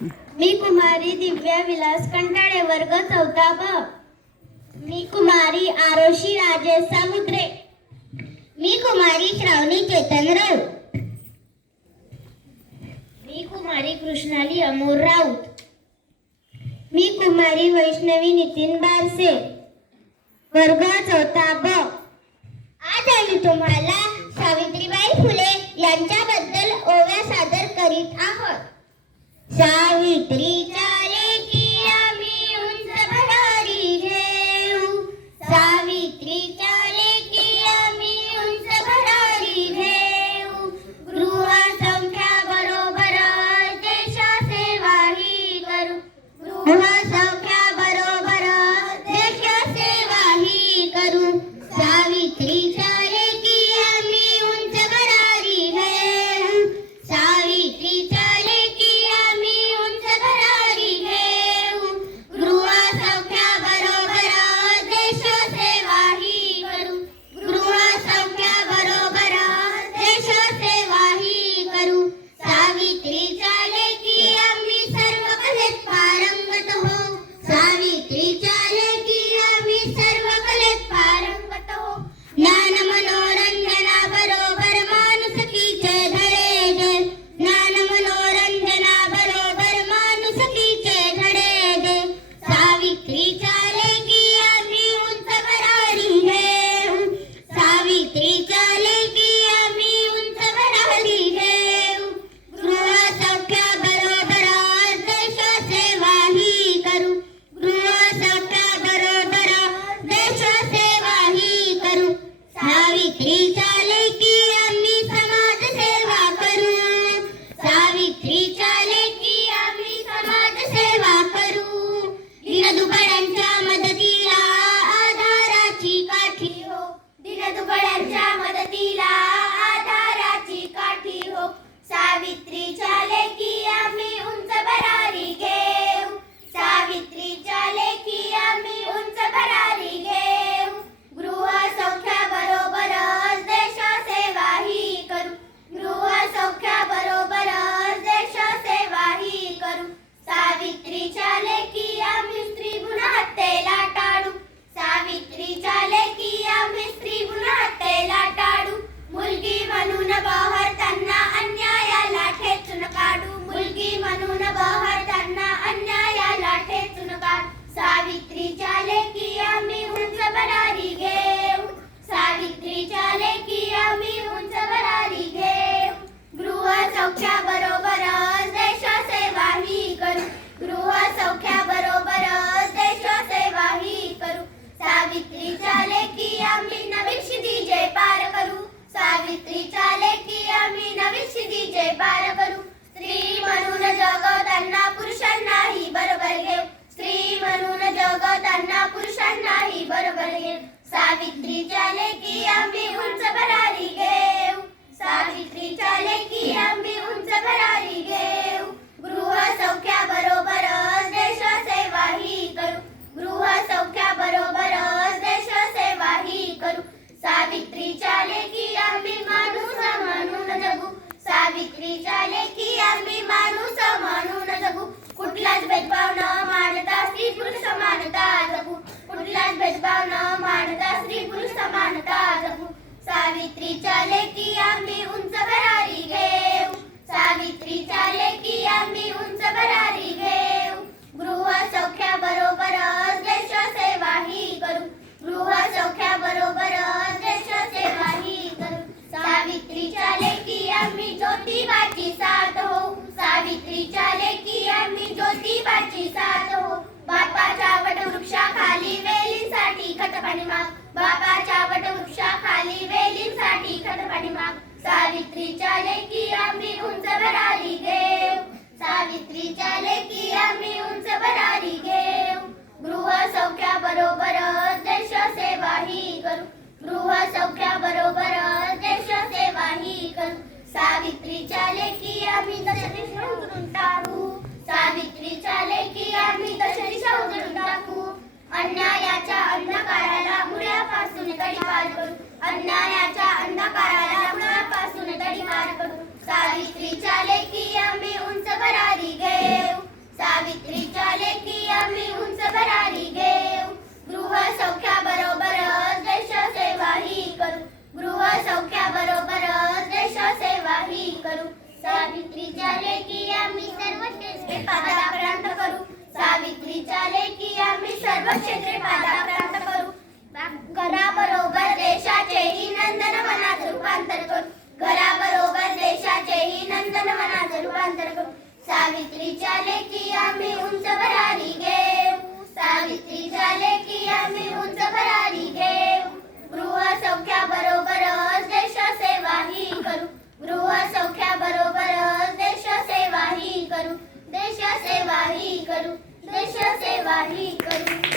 मी कुमारी दिव्या विलास कंटाळे, वर्ग 4 ब. मी कुमारी आरोशी राजेश सामुद्रे. मी कुमारी श्रावणी चेतन राऊत. मी कुमारी कृष्णाली अमोल राऊत. मी कुमारी वैष्णवी नितीन बारसे, वर्ग 4 ब. आज आम्ही तुम्हाला सावित्रीबाई फुले यांच्याबद्दल ओव्या सादर करीत आहोत. सावित्रीच्या लेकी आम्ही उंच भरारी घेऊ, सावित्रीच्या लेकी आम्ही उंच भरारी घेऊ. गृहसंख्या बरोबर देशसेवाही करू, गृहसंख्या बरोबर देशसेवाही करू. सावित्रीच्या लेकी आम्ही उंच भरारी घेऊ, सावित्रीच्या लेकी आम्ही उंच भरारी घेऊ. गृहसंख्या बरोबर देशसेवाही करू, गृहसंख्या बरोबर देशसेवाही करू. सावित्रीच्या लेकी आम्ही सर्व कलेत पारंगत हो, सावित्रीच्या लेकी आम्ही सर्व कलेत पारंगत हो. ज्ञान मनोरंजना बरोबर माणुसकीचे धडे दे, ज्ञान मनोरंजना बरोबर माणुसकीचे धडे दे. सावित्रीच्या लेकी आम्ही उंच भरारी घेऊ, सावित्रीच्या लेकी आम्ही उंच भरारी घेऊ. गृहसंख्या बरोबर देशसेवाही करू, गृहसंख्या बरोबर देशसेवाही करू. सावित्रीच्या लेकी आम्ही समाजसेवा करू, सावित्रीच्या लेकी आम्ही समाजसेवा करू. दीनदुबळ्यांच्या मदतीला आधाराची काठी हो, दीनदुबळ्यांच्या मदतीला आधाराची काठी हो. सावित्रीच्या लेकी आम्ही उंच भरारी घेऊ, सावित्रीच्या लेकी आम्ही उंच भरारी घेऊ. गृहसंख्या बरोबर देशसेवाही करू, गृहसंख्या बरोबर देशसेवाही करू. सावित्रीच्या लेकी आम्ही स्त्री भ्रूण हत्येला टाळू, सावित्रीच्या लेकी आम्ही स्त्री भ्रूण हत्येला टाळू. मुलगी म्हणून बहरताना अन्यायाला ठेचून काढू, मुलगी म्हणून बहरताना अन्यायाला ठेचून काढू. सावित्रीच्या लेकी आम्ही उंच भरारी घेऊ, सावित्रीच्या लेकी आम्ही उंच भरारी घेऊ. गृहसंख्या बरोबर देशसेवाही करू, गृहसंख्या बरोबर देशसेवाही करू. सावित्रीच्या लेकी आम्ही नवीन क्षितिजे पार करू, सावित्रीच्या लेकी आम्ही नवीन क्षितिजे पार करू. स्त्री म्हणून जगताना पुरुषांनाही बरोबर घेऊ, स्त्री म्हणून जगताना पुरुषांनाही बरोबर घेऊ. सावित्रीच्या लेकी आम्ही उंच भरारी घेऊ, सावित्रीच्या लेकी आम्ही उंच भरारी घेऊ. गृहसंख्या बरोबर देशसेवाही करू, गृहसंख्या बरोबर देशसेवाही करू. सावित्रीच्या लेकी आम्ही माणूस म्हणून जगू, सावित्रीच्या लेकी आम्ही माणूस म्हणून जगू. कुठलाच भेदभाव न मानता स्त्री पुरुष समानता जगू, कुठलाच भेदभाव न मानता स्त्री पुरुष समानता जगू. सावित्रीच्या लेकी आम्ही उंच भरारी घेऊ, सावित्रीच्या लेकी आम्ही उंच भरारी घेऊ. गृहसंख्या बरोबर देशसेवाही करू, गृहसंख्या बरोबर देशसेवाही करू. सावित्रीच्या लेकी आम्ही ज्योतिबाची साथ हो, सावित्रीच्या लेकी आम्ही ज्योतिबाची साथ हो. बापाच्या वटवृक्षाखाली वेलींसाठी खतपाणी माग, बापाच्या वटवृक्षाखाली वेलींसाठी खतपाणी माग. सावित्रीच्या लेकी आम्ही उंच भरारी घेऊ, सावित्रीच्या लेकी आम्ही उंच भरारी घेऊ. गृहसंख्या बरोबर देशसेवाही करू, गृहसंख्या बरोबर देशसेवाही करू. सावित्रीच्या लेकी आम्ही दश दिशा उजळून टाकू, सावित्रीच्या लेकी आम्ही दश दिशा उजळून टाकू. अन्यायाच्या अंधकाराला मुळापासून तडीपार करू, अन्यायाच्या अंधकाराला मुळापासून तडीपार करू. सावित्रीच्या लेकी आम्ही उंच भरारी घेऊ, सावित्रीच्या लेकी आम्ही सर्व क्षेत्रे पादाक्रांत करू. सावित्रीच्या लेकी आम्ही सर्व क्षेत्रे पादाक्रांत करू. घराबरोबर देशाचेही नंदनवनात रूपांतर करू. घराबरोबर देशाचेही नंदनवनात रूपांतर करू. सावित्रीच्या लेकी आम्ही उंच भरारी घेऊ. सावित्रीच्या लेकी आम्ही उंच भरारी घेऊ. गृहसौख्याबरोबरच देशसेवाही करू. गृहसौख्याबरोबरच देशसेवाही करू. देशसेवाही करू. देशसेवाही करू.